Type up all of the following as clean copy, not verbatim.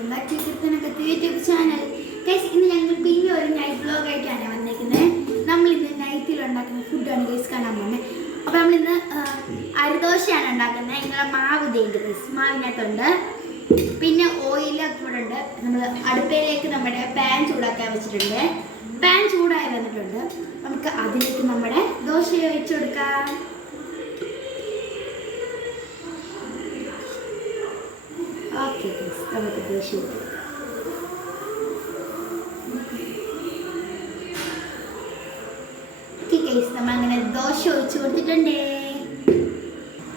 Welcome back to കീർത്തനകത്ത് YouTube channel. Guys, ഇന്ന് ഞങ്ങൾ പിന്നെ ഒരു നൈറ്റ് വ്ലോഗ് ആയിട്ടാണ് വന്നിരിക്കുന്നത്. നമ്മളിന്ന് നൈറ്റിൽ ഉണ്ടാക്കുന്ന ഫുഡാണ് ഗൈസ് കാണാൻ പോകുന്നത്. അപ്പോൾ നമ്മളിന്ന് അരിദോശയാണ് ഉണ്ടാക്കുന്നത്. ഇങ്ങനെ മാവ് തേണ്ട് ഗൈസ്, മാവിനകത്തുണ്ട്. പിന്നെ ഓയിലൊക്കെ ഇവിടെ ഉണ്ട്. നമ്മൾ അടുപ്പയിലേക്ക് നമ്മുടെ പാൻ ചൂടാക്കാൻ വെച്ചിട്ടുണ്ട്. പാൻ ചൂടായി വന്നിട്ടുണ്ട്. നമുക്ക് അതിലേക്ക് നമ്മുടെ ദോശ ഒഴിച്ചു കൊടുക്കാം. ഓക്കെ ഗൈസ്, നമുക്ക് ദോശ കൊടുക്കാം. ഓക്കെ ഗൈസ്, നമ്മളങ്ങനെ ദോശ ഒഴിച്ചു കൊടുത്തിട്ടുണ്ട്.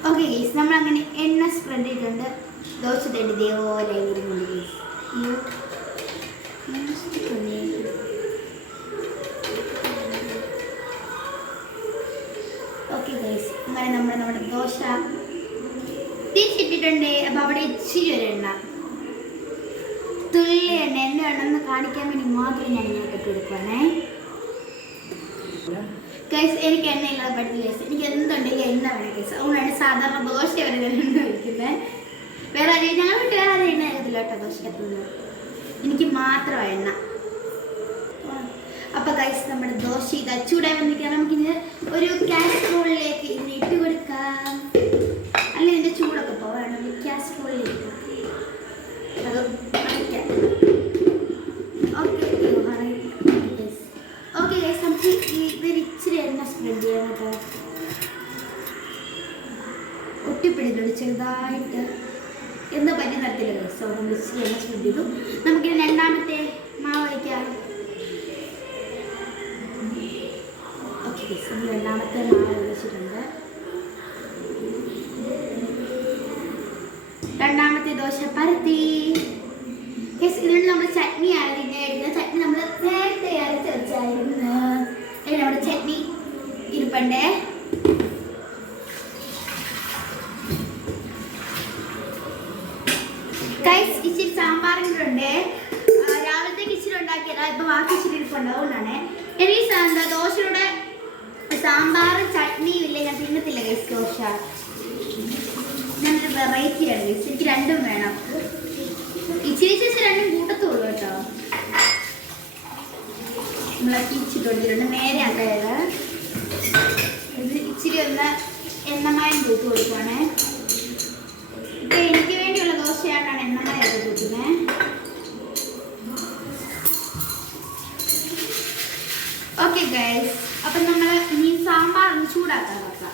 ഓക്കെ ഗൈസ്, നമ്മളങ്ങനെ എണ്ണ സ്പ്രെഡ് ചെയ്തിട്ടുണ്ട്. ദോശ തേടി ഇതേപോലെ ഇരുന്നുണ്ട് ഗൈസ്. ഓക്കെ ഗൈസ്, അങ്ങനെ നമ്മുടെ ദോശ തിരിച്ചിട്ടിട്ടുണ്ട്. അപ്പം അവിടെ ഇച്ചിരി ഒരു എണ്ണ, തുള്ളി എണ്ണ, എൻ്റെ എണ്ണെന്ന് കാണിക്കാൻ വേണ്ടി മാത്രം ഞാൻ ഇങ്ങനെ ഇട്ട് കൊടുക്കുവാണേ ഗൈസ്. എനിക്ക് എണ്ണയില്ലാതെ പറ്റില്ല ഗൈസ്. എനിക്ക് എന്തുണ്ടെങ്കിൽ എണ്ണ വേണം ഗൈസ്. അതുകൊണ്ടാണ് സാധാരണ ദോശ വരെ എണ്ണ ഒഴിക്കുന്നത്. വേറെ ആരെയും ഞങ്ങൾ വീട്ടിൽ വേറെ ആരും എണ്ണ ആകത്തില്ല കേട്ടോ ദോശക്കത്തുള്ളത്. എനിക്ക് മാത്രമാണ് എണ്ണ. അപ്പം ഗൈസ്, നമ്മുടെ ദോശ ഇത് ചൂടായി വന്നിരിക്കാൻ നമുക്കിത് ഒരു കാസറോളിലേക്ക് ഇതിന് ഇട്ട് കൊടുക്കാം. അല്ല, ഇതിൻ്റെ ചൂടൊക്കെ പോവാണ്. കാസറോളിലേക്ക് അത് അടയ്ക്കാം. ഓക്കെ ഓക്കെ ഗൈസ്, നമുക്ക് ഇതൊരു ഇച്ചിരി എണ്ണ സ്പ്രെഡ് ചെയ്യാം കേട്ടോ. ഒട്ടിപ്പിടിക്കുന്നുണ്ട് ചെറുതായിട്ട്. എന്താ പറ്റി നടത്തില്ല ഗൈസ്. സോ നമ്മൾ ഇച്ചിരി എണ്ണ സ്പ്രെഡ് ചെയ്തു. നമുക്കിത് രണ്ടാമത്തെ മാവ് വയ്ക്കാം. ഓക്കെ ഗൈസ്, നമ്മൾ രണ്ടാമത്തെ മാവ് വെച്ചിട്ടുണ്ട്. രണ്ടാമത്തെ ദോശ പരത്തി. ഇതിനുണ്ട് നമ്മൾ ചട്നി ആയിരുന്നു. ചട്നി നമ്മൾ നേരത്തെ അരച്ച് വെച്ചായിരുന്നു. നമ്മുടെ ചട്നി ഇരിപ്പണ്ടേ. ഗൈസ്, ഇച്ചിരി സാമ്പാറും കൂടെ ഉണ്ട്. രാവിലത്തേക്ക് ഇച്ചിരി ഉണ്ടാക്കിയതാ. ഇപ്പൊ ബാക്കി ഇച്ചിരി ഇരിപ്പുണ്ട്. അതുകൊണ്ടാണ് എനിക്ക് എന്താ ദോശയുടെ സാമ്പാറും ചട്നിയും ഇല്ല, ഞാൻ തിന്നത്തില്ല ഗൈസ് ദോശ. ഞാനൊരു വെറൈറ്റിയാണ് ഗൈസ്. എനിക്ക് രണ്ടും വേണം. ഇച്ചിരി ചേച്ചി രണ്ടും കൂട്ടത്തുള്ളൂ കേട്ടോ. നമ്മളൊക്കെ ഇച്ചിരി കൊടുത്തിട്ടുണ്ട്. നേരെ അതായത് ഇത് ഇച്ചിരി ഒന്ന് എണ്ണമയം തൂത്ത് കൊടുക്കുവാണേ. ഇപ്പം എനിക്ക് വേണ്ടിയുള്ള ദോശയായിട്ടാണ് എണ്ണമയം തൂക്കുന്നത്. ഓക്കെ ഗൈസ്, അപ്പം നമ്മൾ ഇനി സാമ്പാർ ഒന്ന് ചൂടാക്കാൻ വെക്കാം.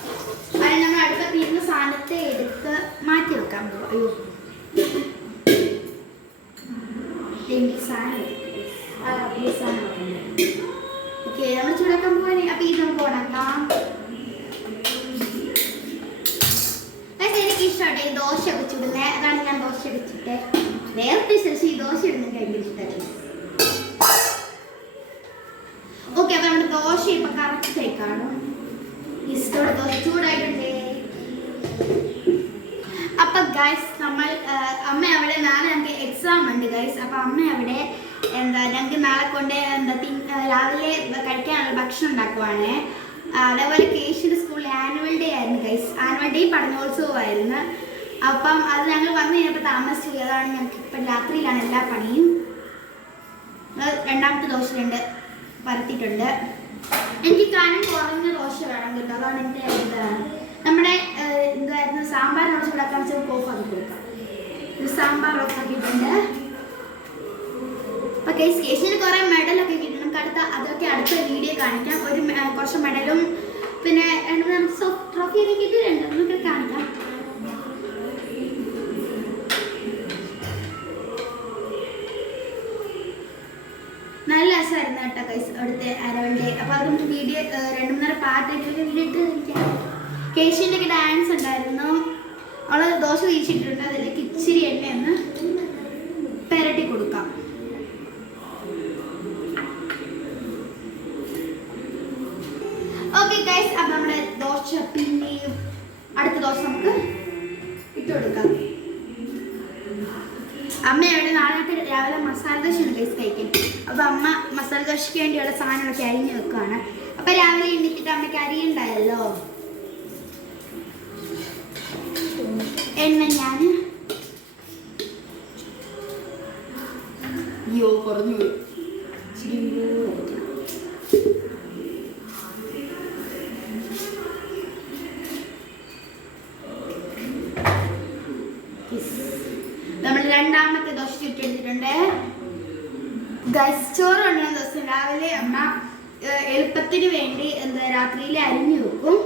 അതിന് നമ്മൾ അടുത്ത തീർന്ന സാധനത്തെ എടുത്ത് മാറ്റി വെക്കാൻ പോകും. അയ്യോ, ഓക്കെ, നമ്മൾ ചൂടാക്കാൻ പോവാൻ. അപ്പം ഇത് നമുക്ക് ഉണക്കാം. എനിക്ക് ഇഷ്ടമാണ് ഈ ദോശ വെച്ചിടുന്നത്. അതാണ് ഞാൻ ദോശ വെച്ചിട്ട് നേരത്തെ ശേഷം ഈ ദോശ ഇടുന്നത് ഭയങ്കര ഇഷ്ടമാണ്. ഓക്കെ, അപ്പം നമ്മുടെ ദോശ ഇപ്പം കറക്റ്റായി കാണും. ഇഷ്ടോടെ ദോശ ചൂടായിട്ടുണ്ട്. അപ്പം ഗൈസ്, നമ്മൾ അമ്മ അവിടെ നാളെ ഞങ്ങൾക്ക് എക്സാം ഉണ്ട് ഗൈസ്. അപ്പം അമ്മ അവിടെ എന്താ ഞങ്ങൾക്ക് നാളെ കൊണ്ട് രാവിലെ കഴിക്കാനുള്ള ഭക്ഷണം ഉണ്ടാക്കുവാണ്. അതേപോലെ കേശുവിൻ്റെ സ്കൂളിൽ ആനുവൽ ഡേ ആയിരുന്നു ഗൈസ്. ആനുവൽ ഡേ പഠനോത്സവമായിരുന്നു. അപ്പം അത് ഞങ്ങൾ വന്നു കഴിഞ്ഞപ്പോൾ താമസിച്ചു. അതാണ് ഞങ്ങൾക്ക് ഇപ്പം രാത്രിയിലാണ് എല്ലാ പണിയും. രണ്ടാമത്തെ ദോശ ഉണ്ട് പരത്തിയിട്ടുണ്ട്. എനിക്ക് കനം കുറഞ്ഞ ദോശ വേണം കേട്ടോ. അതാണ് എൻ്റെ എന്താണ് നമ്മുടെ എന്തായിരുന്നു സാമ്പാർ ദോശ ഉണ്ടാക്കാൻ വെച്ചാൽ ഓഫ് ആക്കി കൊടുക്കാം. ഇത് സാമ്പാർ ഓഫ് ആക്കിയിട്ടുണ്ട്. അപ്പോൾ കേശിന് കുറേ മെഡലൊക്കെ കിട്ടും. നമുക്ക് അതൊക്കെ അടുത്ത വീഡിയോ കാണിക്കാം. കുറച്ച് മെഡലും പിന്നെ ട്രോഫിയൊക്കെ കിട്ടിയിട്ടുണ്ട്. നമുക്ക് കാണിക്കാം. നല്ല രസമായിരുന്നു കേട്ടോ ഗൈസ് അവിടുത്തെ ആനുവൽ ഡേ. അപ്പോൾ അത് നമുക്ക് വീഡിയോ 2-3 പാർട്ടായിട്ട് വീഡിയോ ഇട്ട് കളിക്കാം. കേശിൻ്റെ ഒക്കെ ഡാൻസ് ഉണ്ടായിരുന്നു. അവൾ ദോശ വീശിയിട്ടുണ്ട്. അതിലേക്ക് ഇച്ചിരി എണ്ണയൊന്ന് പെരട്ടി കൊടുക്കാം. ഓക്കെ ഗൈസ്, അപ്പം നമ്മുടെ ദോശ പിന്നെയും അടുത്ത ദോശ നമുക്ക് ഇട്ട് കൊടുക്കാം. അമ്മ അവിടെ നാളെ രാവിലെ മസാല ദോശയാണ് ഗൈസ് കഴിക്കും. അപ്പോൾ അമ്മ മസാല ദോശയ്ക്ക് വേണ്ടിയുള്ള സാധനങ്ങളൊക്കെ അരിഞ്ഞ് വെക്കുകയാണ്. അപ്പോൾ രാവിലെ എണ്ണിച്ചിട്ട് അമ്മയ്ക്ക് അരിയുണ്ടായല്ലോ. എണ്ണ ഞാൻ അയ്യോ കുറഞ്ഞു പോയി. നമ്മൾ രണ്ടാമത്തെ ദോശ ചുട്ടെടുത്തിട്ടുണ്ട്. ചോറ് കൊണ്ടുവന്ന ദിവസം രാവിലെ അമ്മ എളുപ്പത്തിന് വേണ്ടി രാത്രിയിൽ അരിഞ്ഞു വെക്കും.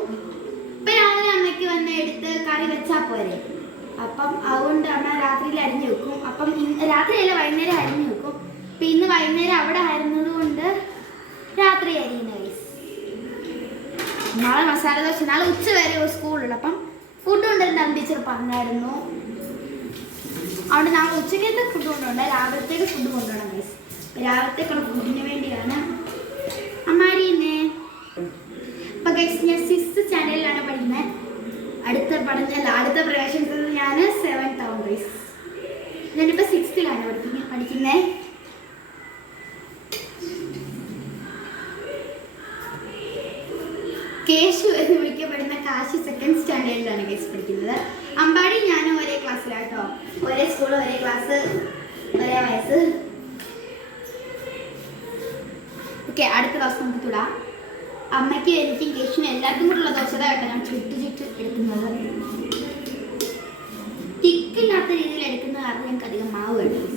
ഇപ്പൊ രാവിലെ അമ്മയ്ക്ക് വന്ന് എടുത്ത് കറി വെച്ചാൽ പോരെ. അപ്പം അതുകൊണ്ട് അമ്മ രാത്രിയിൽ അരിഞ്ഞു വെക്കും. അപ്പം രാത്രിയല്ല വൈകുന്നേരം അരിഞ്ഞു വെക്കും. അപ്പൊ ഇന്ന് വൈകുന്നേരം അവിടെ ആയിരുന്നത് കൊണ്ട് രാത്രി അരിയുന്ന ഗൈസ്. നാളെ മസാല ദോശ, നാളെ ഉച്ച വരെ സ്കൂളിലുള്ള അപ്പം ഫുഡ് കൊണ്ടുവരുന്ന ടീച്ചർ പറഞ്ഞായിരുന്നു. അവിടെ നാളെ ഉച്ചക്കത്തെ ഫുഡ് കൊണ്ടുപോകണ്ട, രാവിലത്തേക്ക് ഫുഡ് കൊണ്ടുപോകണം ഗൈസ്. രാവിലത്തേക്കുള്ള ഫുഡിന് വേണ്ടിയാണ് അമ്മ അരിയുന്നേ. അപ്പൊ ഗൈസ് ഞാൻ 6th സ്റ്റാൻഡേർഡിലാണ് പഠിക്കുന്നത്. അടുത്ത പ്രവേശനത്തിൽ ഞാൻ 7th ആവും ഗൈസ്. ഞാനിപ്പോൾ 6th പഠിക്കുന്നത്. കേശു എന്ന് വിളിക്കപ്പെടുന്ന കാശി 2nd സ്റ്റാൻഡേർഡിലാണ് ഗൈസ് പഠിക്കുന്നത്. അമ്പാടി ഞാനും ഒരേ ക്ലാസ്സിലാട്ടോ, ഒരേ സ്കൂൾ, ഒരേ ക്ലാസ്, ഒരേ വയസ്സ്. ഓക്കെ, അടുത്ത ദിവസം നമുക്ക് തൊടാം. അമ്മയ്ക്ക് എനിക്കും കേശുവിനും എല്ലാവർക്കും കൂടെയുള്ള ദോശതായിട്ടാണ് ഞാൻ ചുറ്റ് എടുക്കുന്നത്. തിക്കില്ലാത്ത രീതിയിൽ എടുക്കുന്ന കാരണം ഞങ്ങൾക്ക് അധികം മാവ് വേണം.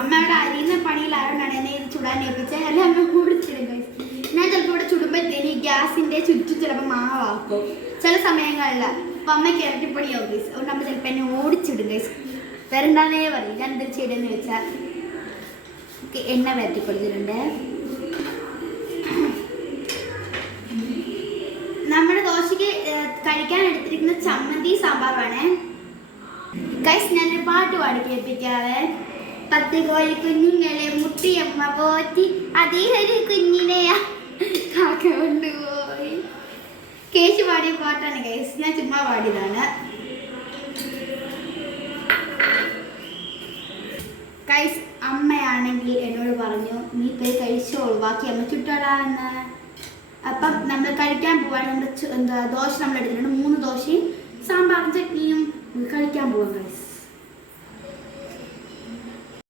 അമ്മയുടെ അരിയുന്ന പണിയിലായതുകൊണ്ടാണ് എന്നെ ഇത് ചുടാൻ ഏൽപ്പിച്ചത്. അല്ലെ അമ്മ കൂടിച്ചിടും ഗൈസ്. ഞാൻ ചിലപ്പോൾ ഇവിടെ ചുടുമ്പോഴത്തേന് ഗ്യാസിന്റെ ചുറ്റും ചിലപ്പോൾ മാവാക്കും ചില സമയങ്ങളിൽ. അപ്പം അമ്മയ്ക്ക് ഇരട്ടിപ്പണിയാവും ഗൈസ്. അതുകൊണ്ട് അമ്മ ചിലപ്പോൾ എന്നെ ഓടിച്ചിടും ഗൈസ്. വരണ്ടാന്നേ പറയും. ഞാൻ എന്തൊരു ചെയ്തെന്ന് വെച്ചാൽ എണ്ണ വരട്ടിക്കൊടുത്തിട്ടുണ്ട്. നമ്മുടെ ദോശയ്ക്ക് കഴിക്കാൻ എടുത്തിരിക്കുന്ന ചമ്മന്തി സാമ്പാറാണ് ഗൈസ്. ഞാനൊരു പാട്ട് പാടി കേൾപ്പിക്കാതെ. 10 കോഴി കുഞ്ഞുങ്ങളെ മുട്ടിയമ്മ പോറ്റി അതേ ഒരു കുഞ്ഞിനെ കാക്ക കൊണ്ടുപോയി. കേശു പാടിയ പാട്ടാണ് ഗൈസ്, ഞാൻ ചുമ്മാ പാടിയതാണ് ഗൈസ്. അമ്മയാണെങ്കിൽ എന്നോട് പറഞ്ഞു നീ പോയി കഴിച്ചോളൂ, ബാക്കി അമ്മ ചുട്ടോളാന്ന്. അപ്പം നമ്മൾ കഴിക്കാൻ പോവാൻ നമ്മൾ ദോശ നമ്മൾ എടുത്തിട്ടുണ്ട്. 3 ദോശയും സാമ്പാറും ചട്നിയും കഴിക്കാൻ പോവാം ഗൈസ്.